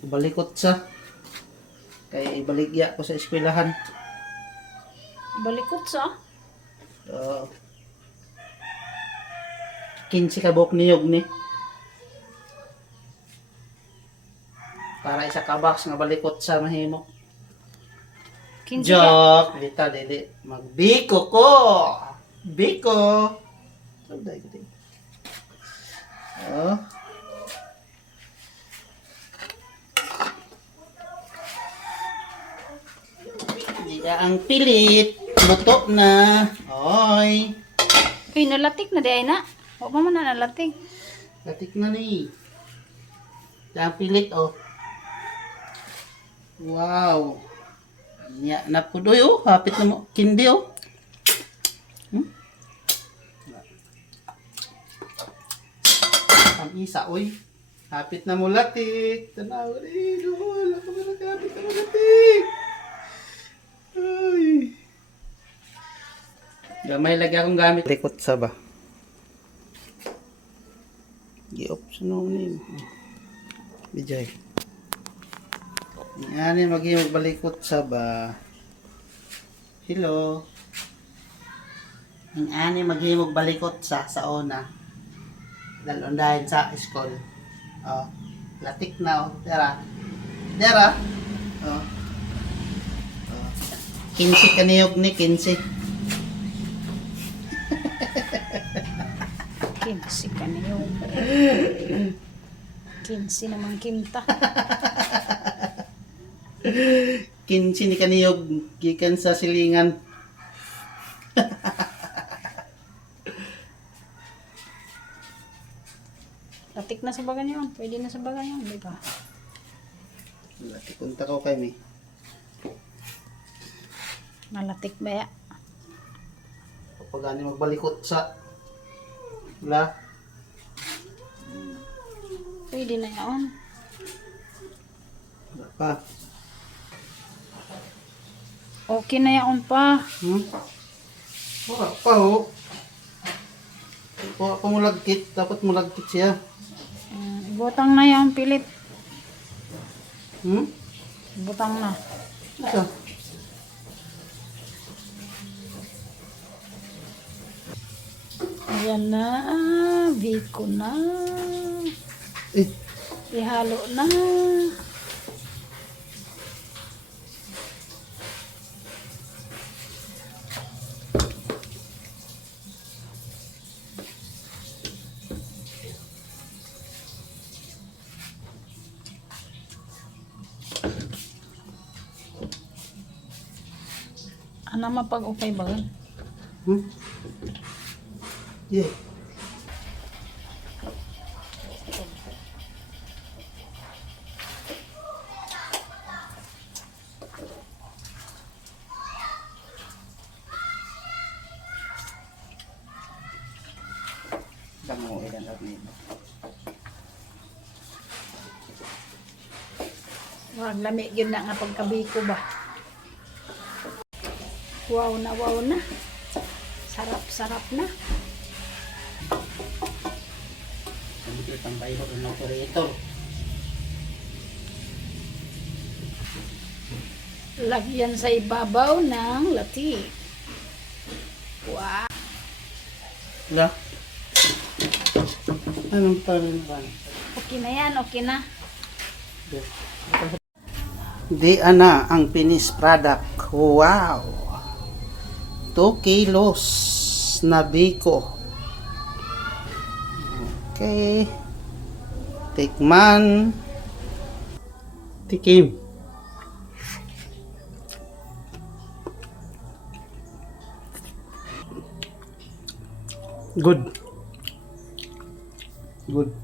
Balikot sa. Kay ibaligya ko sa eskwelahan. Balikot sa? So, 15 ka buok niyog ni. Para isa ka box nga balikot sa mahimo. 15 ka. Joke! Dita, dili. Magbiko ko! Biko! Sabday ko din. Oh. Diya ang pilit. Luto na. Oy. Uy, nalatik na di ay na. Huwag mo na nalatik. Latik na ni. Diya ang pilit, oh. Wow. Nya na po doy, oh. Hapit na mo. Kindi, oh. Ang isa, oy. Hapit na mo latik. Tanaw, eh. Dol. Ako na hapit na mo latik. Ay. Gamay lagi akong gamit. Likot sa ba? I-option mo ni. Bijay. Yan yung magbalikot sa ba? Hello. Ang ani maghimog balikot sa una. Dalon dahil sa school. Oh, latik na oh. Tara. Tara. Oh. Oh. 15 kaniyog ni 15. 15 ka na yun. 15 naman kinta. 15 ni kaniyog gikan sa silingan. Latik na sa bagan yun. Pwede na sa bagan yun, di ba? Punta ko kay mi. Nalatik ba ya? Kapag ani magbalikot sa la. Pwede na yun. Wala pa. Okay na yun pa. Wala pa oh. Kuha pa mulagkit. Dapat mulagkit siya. Butang na yun, pilit. Hmm? Butang na. Ito. Ayan na. Biko na. Eh, Ihalo na. Ano mapag okay ba? Yeah. Damo ilan at nito. Wag lami yun na nga pagkabiko ba? Wow na, wow na. Sarap, sarap na. Ito itang bayo ng operator. Lagyan sa ibabaw ng latik. Wow. Wala. Anong parang ba? Okay na yan, okay na. Di ana ang finished product. Wow! 2 kilos na biko. Okay. Tikman. Tikim. Good. Good.